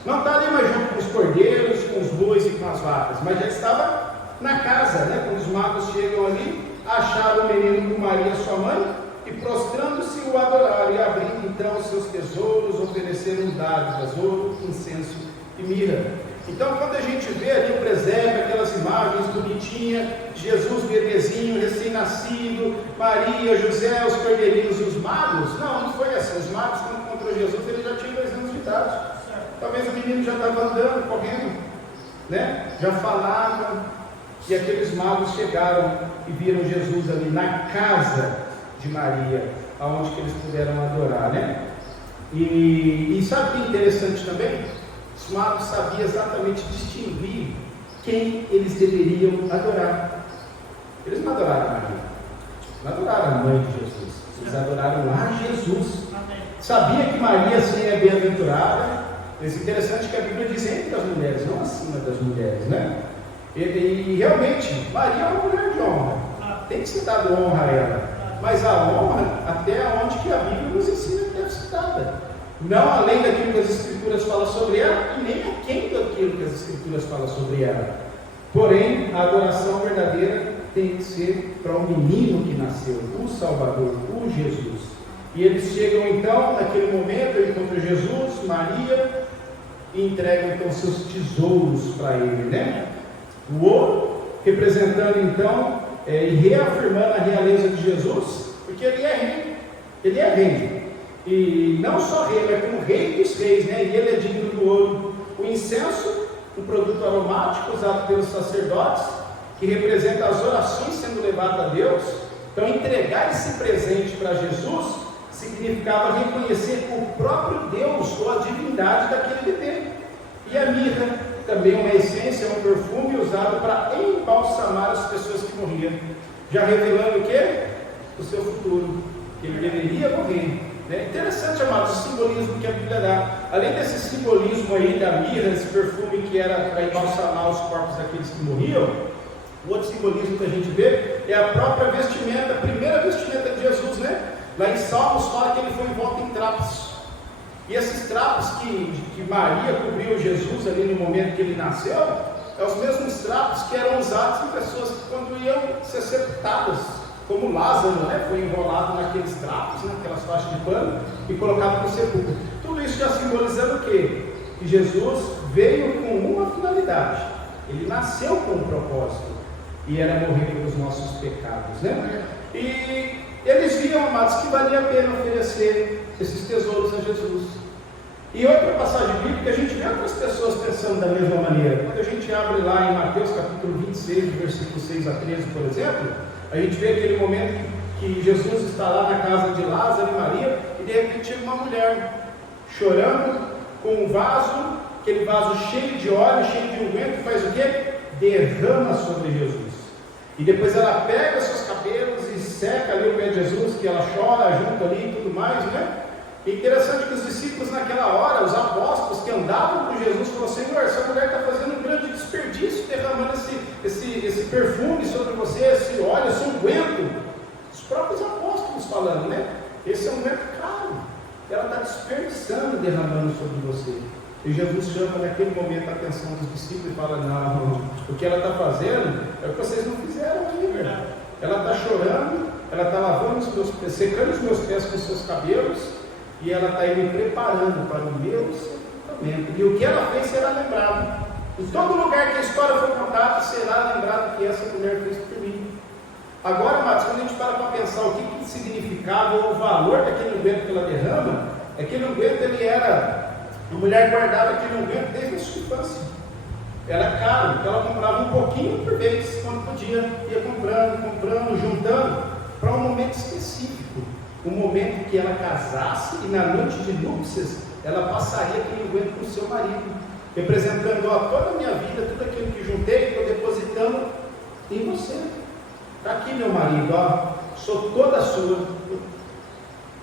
não está ali mais junto com os cordeiros, com os bois e com as vacas, mas já estava na casa, né? Quando os magos chegam ali, acharam o menino com Maria, sua mãe, e prostrando-se o adoraram, e abrindo então os seus tesouros, ofereceram dádivas, ouro, incenso e mirra. Então, quando a gente vê ali o presépio, aquelas imagens bonitinhas, Jesus bebezinho, recém-nascido, Maria, José, os cordeirinhos e os magos, não foi assim. Os magos, quando encontrou Jesus, ele já tinha 2 anos de idade. Talvez o menino já estava andando, correndo, né? Já falava. E aqueles magos chegaram e viram Jesus ali na casa de Maria, aonde que eles puderam adorar, né? E sabe o que é interessante também? Os magos sabiam exatamente distinguir quem eles deveriam adorar. Eles não adoraram a Maria, não adoraram a mãe de Jesus, eles adoraram a Jesus. Sabia que Maria sim é bem-aventurada. É interessante que a Bíblia diz entre as mulheres, não acima das mulheres, né? E realmente, Maria é uma mulher de honra, tem que ser dada honra a ela, mas a honra até onde que a Bíblia nos ensina que deve ser dada, não além daquilo que as Escrituras falam sobre ela, e nem aquém daquilo que as Escrituras falam sobre ela. Porém, a adoração verdadeira tem que ser para o menino que nasceu, o Salvador, o Jesus. E eles chegam então, naquele momento, ele encontra Jesus, Maria, e entregam então seus tesouros para ele, né? O ouro, representando então e reafirmando a realeza de Jesus, porque ele é rei, e não só rei, mas como rei dos reis, né? E ele é digno do ouro. O incenso, um produto aromático usado pelos sacerdotes, que representa as orações sendo levadas a Deus. Então, entregar esse presente para Jesus significava reconhecer o próprio Deus ou a divindade daquele bebê. E a mirra, também uma essência, um perfume usado para embalsamar as pessoas que morriam, já revelando o quê? O seu futuro, que ele deveria morrer. É interessante, amados, o simbolismo que a Bíblia dá. Além desse simbolismo aí da mirra, esse perfume que era para embalsamar os corpos daqueles que morriam, o outro simbolismo que a gente vê é a própria vestimenta, a primeira vestimenta de Jesus, né? Lá em Salmos fala que ele foi envolto em trapos. E esses trapos que Maria cobriu Jesus ali no momento que ele nasceu, é os mesmos trapos que eram usados em pessoas que quando iam ser sepultadas, como Lázaro, né? Foi enrolado naqueles trapos, naquelas faixas de pano e colocado no sepulcro. Tudo isso já simbolizando o quê? Que Jesus veio com uma finalidade. Ele nasceu com um propósito, e era morrer pelos nossos pecados, né? E eles viam, amados, que valia a pena oferecer esses tesouros a Jesus. E outra passagem bíblica, a gente vê outras pessoas pensando da mesma maneira. Quando a gente abre lá em Mateus capítulo 26, versículo 6 a 13, por exemplo, a gente vê aquele momento que Jesus está lá na casa de Lázaro e Maria, e de repente chega uma mulher chorando com um vaso, aquele vaso cheio de óleo, cheio de unguento, faz o quê? Derrama sobre Jesus. E depois ela pega seus cabelos e seca ali o pé de Jesus, que ela chora junto ali e tudo mais, né? Interessante que os discípulos naquela hora, os apóstolos que andavam com Jesus, falaram: Senhor, essa mulher está fazendo um grande desperdício, derramando esse perfume sobre você, esse óleo, esse unguento. Os próprios apóstolos falando, né? Esse é um unguento caro, ela está desperdiçando, derramando sobre você. E Jesus chama naquele momento a atenção dos discípulos e fala: não, o que ela está fazendo é o que vocês não fizeram ainda. Ela está chorando, ela está lavando os meus pés, secando os meus pés com os seus cabelos, e ela está aí me preparando para o meu sepultamento. E o que ela fez será lembrado. Em todo lugar que a história for contada, será lembrado que essa mulher fez por mim. Agora, amados, quando a gente para pensar o que significava ou o valor daquele unguento que ela derrama, aquele unguento, ele era, a mulher guardava aquele unguento desde a sua infância. Era caro, então ela comprava um pouquinho por vez, quando podia, ia comprando, juntando, para um momento específico. Um momento que ela casasse e na noite de núpcias, ela passaria aquele unguento para o seu marido, representando: ó, toda a minha vida, tudo aquilo que juntei, estou depositando em você. Está aqui, meu marido, ó, sou toda sua.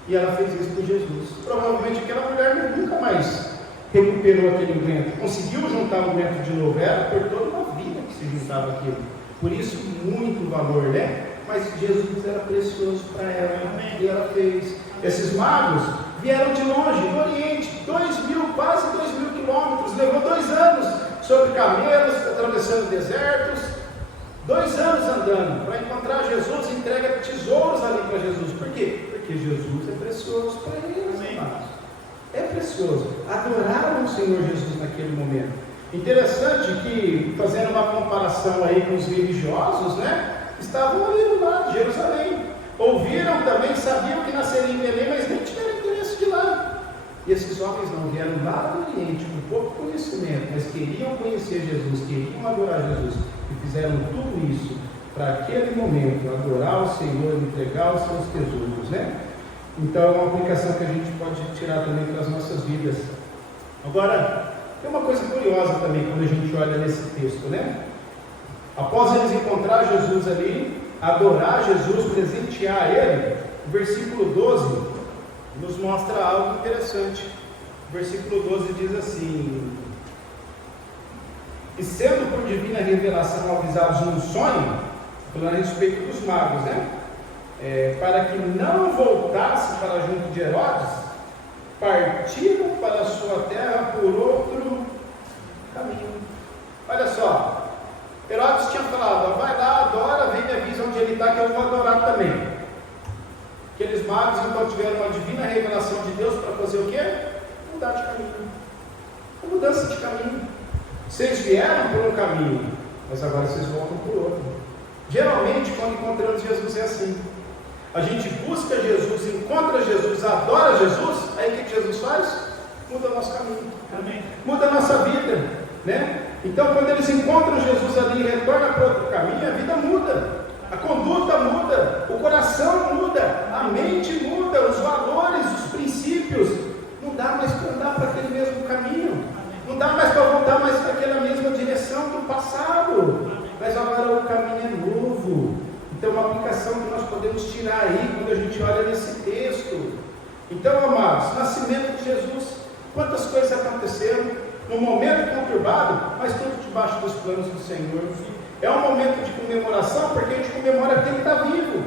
E ela fez isso por Jesus. Provavelmente aquela mulher nunca mais recuperou aquele unguento, conseguiu juntar o unguento de novo. Era por toda uma vida que se juntava aquilo. Por isso, muito valor, né? Mas Jesus era precioso para ela. E ela fez. Esses magos vieram de longe, do Oriente, quase 2.000 quilômetros. Levou 2 anos sobre camelos, atravessando desertos. 2 anos andando para encontrar Jesus, entrega tesouros ali para Jesus. Por quê? Porque Jesus é precioso para eles, amados. É precioso. Adoraram o Senhor Jesus naquele momento. Interessante que, fazendo uma comparação aí com os religiosos, né? Estavam ali no lado de Jerusalém. Ouviram também, sabiam que nasceria em Belém, mas nem tiveram interesse de lá. E esses homens não vieram lá do Oriente com pouco conhecimento, mas queriam conhecer Jesus, queriam adorar Jesus. E fizeram tudo isso para aquele momento, adorar o Senhor, entregar os seus tesouros, né? Então é uma aplicação que a gente pode tirar também para as nossas vidas. Agora, tem uma coisa curiosa também quando a gente olha nesse texto, né? Após eles encontrar Jesus ali, adorar Jesus, presentear Ele, o versículo 12 nos mostra algo interessante. O versículo 12 diz assim: e sendo por divina revelação avisados num sonho, falando a respeito dos magos, né? Para que não voltasse para junto de Herodes, partiram para a sua terra por outro caminho. Olha só, Herodes tinha falado: vai lá, adora, vem me avisa onde ele está, que eu vou adorar também. Aqueles magos então tiveram uma divina revelação de Deus para fazer o quê? Mudar de caminho. Uma mudança de caminho. Vocês vieram por um caminho, mas agora vocês voltam por outro. Geralmente, quando encontramos Jesus, é assim. A gente busca Jesus, encontra Jesus, adora Jesus, aí o que Jesus faz? Muda o nosso caminho. Amém. Muda a nossa vida, né? Então, quando eles encontram Jesus ali e retornam para outro caminho, a vida muda, a conduta muda, o coração muda, a mente muda, os valores, os princípios. Não dá mais para andar para aquele mesmo caminho, não dá mais para voltar mais para aquela mesma direção do passado, mas agora o caminho é novo. Então, uma aplicação que nós podemos tirar aí quando a gente olha nesse texto. Então, amados, nascimento de Jesus, quantas coisas aconteceram num momento conturbado, mas tudo debaixo dos planos do Senhor. É um momento de comemoração, porque a gente comemora que Ele está vivo.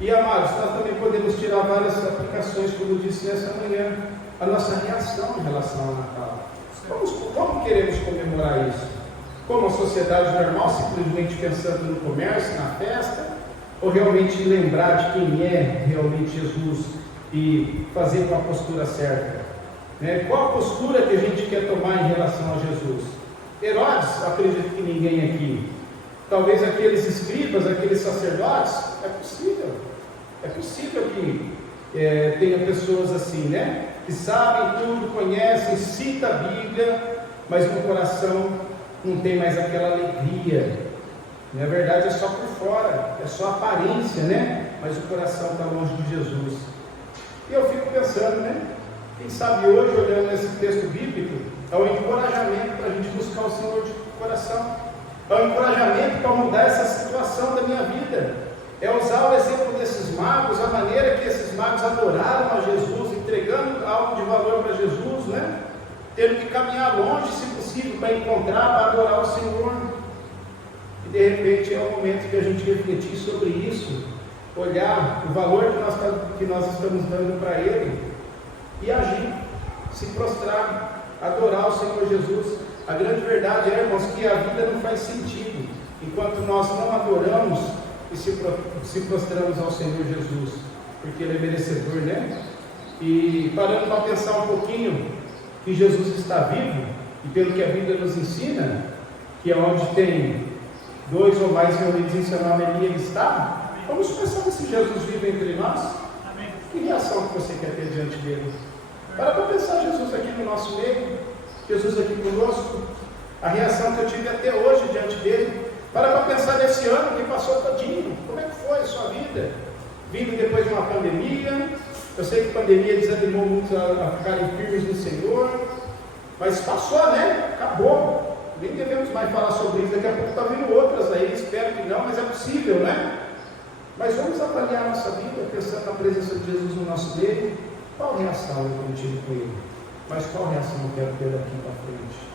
E, amados, nós também podemos tirar várias aplicações, como eu disse nessa manhã, a nossa reação em relação ao Natal. Como queremos comemorar isso? Como a sociedade normal, simplesmente pensando no comércio, na festa, ou realmente lembrar de quem é realmente Jesus e fazer com a postura certa? Né? Qual a postura que a gente quer tomar em relação a Jesus? Herodes, acredito que ninguém aqui. Talvez aqueles escribas, aqueles sacerdotes, é possível que tenha pessoas assim, né? Que sabem tudo, conhecem, citam a Bíblia, mas no coração não tem mais aquela alegria. Na verdade é só por fora, é só aparência, né? Mas o coração está longe de Jesus. E eu fico pensando, né? Quem sabe hoje, olhando esse texto bíblico, é um encorajamento para a gente buscar o Senhor de coração. É um encorajamento para mudar essa situação da minha vida. É usar o exemplo desses magos, a maneira que esses magos adoraram a Jesus, entregando algo de valor para Jesus, né? Tendo que caminhar longe, se possível, para encontrar, para adorar o Senhor. E de repente é o momento de a gente refletir sobre isso, olhar o valor que nós estamos dando para Ele e agir, se prostrar, adorar o Senhor Jesus. A grande verdade é, irmãos, que a vida não faz sentido enquanto nós não adoramos e se prostramos ao Senhor Jesus, porque Ele é merecedor, né? E parando para pensar um pouquinho que Jesus está vivo, e pelo que a Bíblia nos ensina, que é onde tem 2 ou mais reunidos em seu nome, ali Ele está. Vamos pensar se Jesus vive entre nós. Amém. Que reação que você quer ter diante dele? Para pensar Jesus aqui no nosso meio, Jesus aqui conosco, a reação que eu tive até hoje diante dele. Para pensar nesse ano que passou todinho, como é que foi a sua vida? Vindo depois de uma pandemia. Eu sei que a pandemia desanimou muito a ficarem firmes no Senhor, mas passou, né? Acabou. Nem devemos mais falar sobre isso. Daqui a pouco está vindo outras aí, espero que não, mas é possível, né? Mas vamos avaliar a nossa vida, pensando na presença de Jesus no nosso meio. Qual reação eu tive com Ele? Mas qual reação eu quero ter daqui para frente?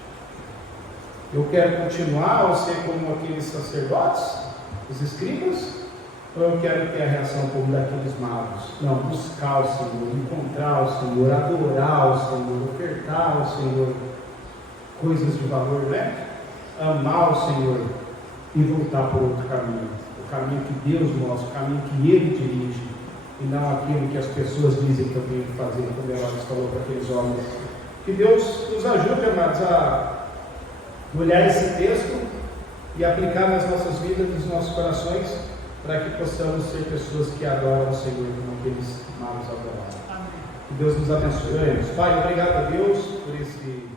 Eu quero continuar a ser como aqueles sacerdotes, os escribas? Ou eu quero ter a reação como daqueles magos? Não, buscar o Senhor, encontrar o Senhor, adorar o Senhor, ofertar ao Senhor coisas de valor, né? Amar o Senhor e voltar por outro caminho. O caminho que Deus mostra, o caminho que Ele dirige, e não aquilo que as pessoas dizem que eu tenho que fazer, como Herodes falou para aqueles homens. Que Deus nos ajude, amados, a olhar esse texto e aplicar nas nossas vidas, nos nossos corações, para que possamos ser pessoas que adoram o Senhor como aqueles magos adoraram. Amém. Que Deus nos abençoe. Pai, obrigado a Deus por esse